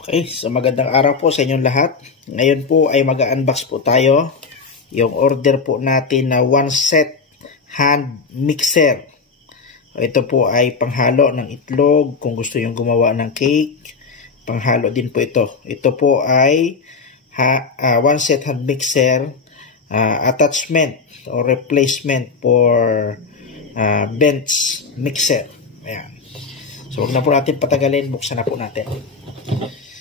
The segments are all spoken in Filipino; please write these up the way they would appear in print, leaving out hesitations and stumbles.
Okay, so magandang araw po sa inyong lahat. Ngayon po ay mag-unbox po tayo yung order po natin na 1 set hand mixer. Ito po ay panghalo ng itlog kung gusto yung gumawa ng cake. Panghalo din po ito. Ito po ay 1 set hand mixer attachment or replacement for bench mixer. Ayan. So huwag na po natin patagalin, buksan na po natin.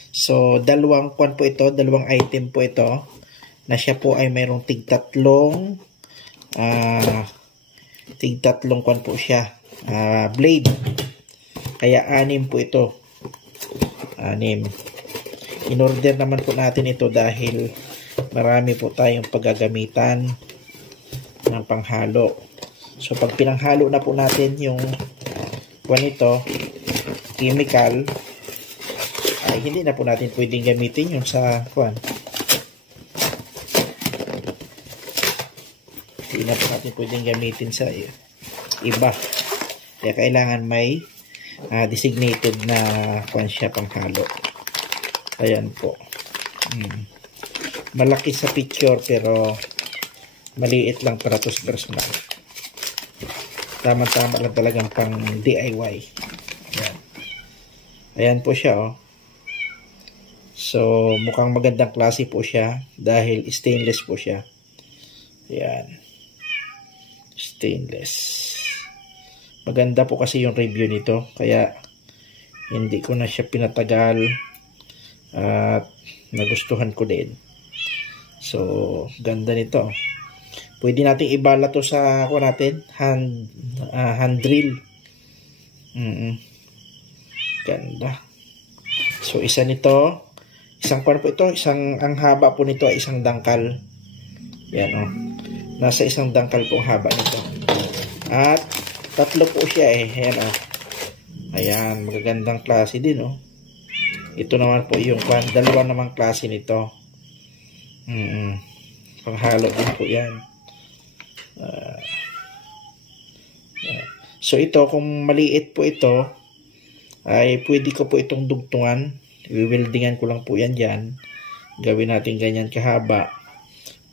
So, dalawang item po ito na siya po ay mayroong tigtatlong po siya blade. Kaya 6 po ito. 6. In-order naman po natin ito dahil marami po tayong paggagamitan ng panghalo. So, pag pinanghalo na po natin yung ito, chemical, ay hindi na po natin pwedeng gamitin yung sa hindi na po natin pwedeng gamitin sa iba. Kaya kailangan may designated na siya panghalo. Ayan po. Malaki sa picture pero maliit lang para to personal. Tama-tama lang talagang pang DIY. Ayan. Ayan po siya, oh. So, mukhang magandang klase po siya dahil stainless po siya. Ayan. Stainless. Maganda po kasi yung review nito. Kaya, hindi ko na siya pinatagal. At nagustuhan ko din. So, ganda nito. Pwede nating ibala to sa hand drill. Ganda. So, isa nito. Isang po ito, ang haba po nito ay isang dangkal. Yan, oh. Nasa isang dangkal po ang haba nito. At 3 po siya Ayan, oh. Ayan, magagandang klase din, oh. Ito naman po yung dalawa namang klase nito. Panghalo din po yan. So ito, kung maliit po ito, ay pwede ko po itong dugtungan. I-weldingan ko lang po yan dyan. Gawin natin ganyan kahaba.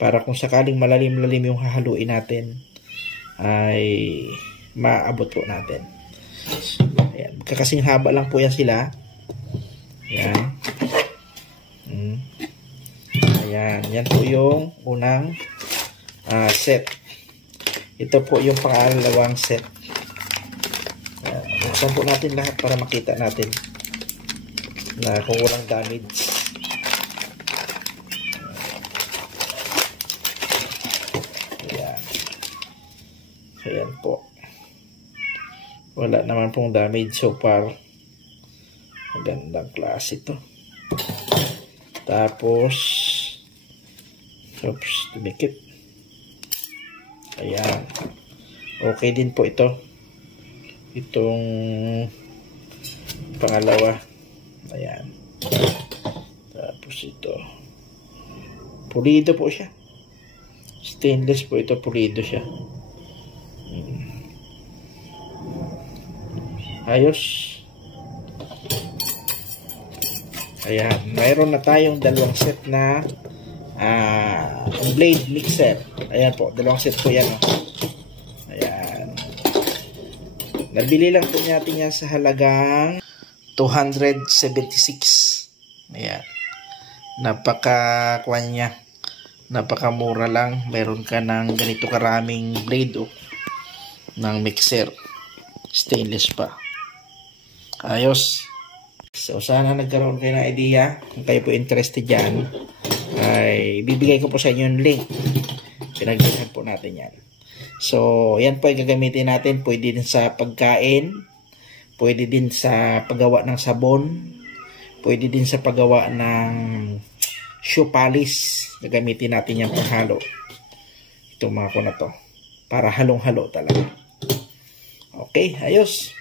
Para kung sakaling malalim-lalim yung hahaluin natin, ay maabot po natin. Ayan. Kakasing haba lang po yan sila. Ayan. Ayan. Yan po yung unang set. Ito po yung pangalawang set. Buksan po natin lahat para makita natin na kung walang damage. Ayan. Ayan po. Wala naman pong damage so far. Magandang klase ito. Tapos tumikit. Ayan. Okay din po ito. Itong pangalawa. Ayan. Tapos ito. Pulido po siya. Stainless po ito. Pulido siya. Ayos. Ayan. Mayroon na tayong 2 set na blade mixer. Ayan po. 2 set po yan. Ayan. Nabili lang po natin yan sa halagang 276. Ayan. Napakamura lang. Meron ka ng ganito karaming blade ng mixer. Stainless pa. Ayos. So, sana nagkaroon kayo ng idea. Kung kayo po interested dyan, ay bibigay ko po sa inyo yung link. Pinagbilhan po natin yan. So, yan po ay gagamitin natin. Pwede din sa pagkain. Pwede din sa paggawa ng sabon. Pwede din sa paggawa ng shoe polish. Gagamitin natin yung panghalo. Itong mga na to. Para halong-halo talaga. Okay, ayos.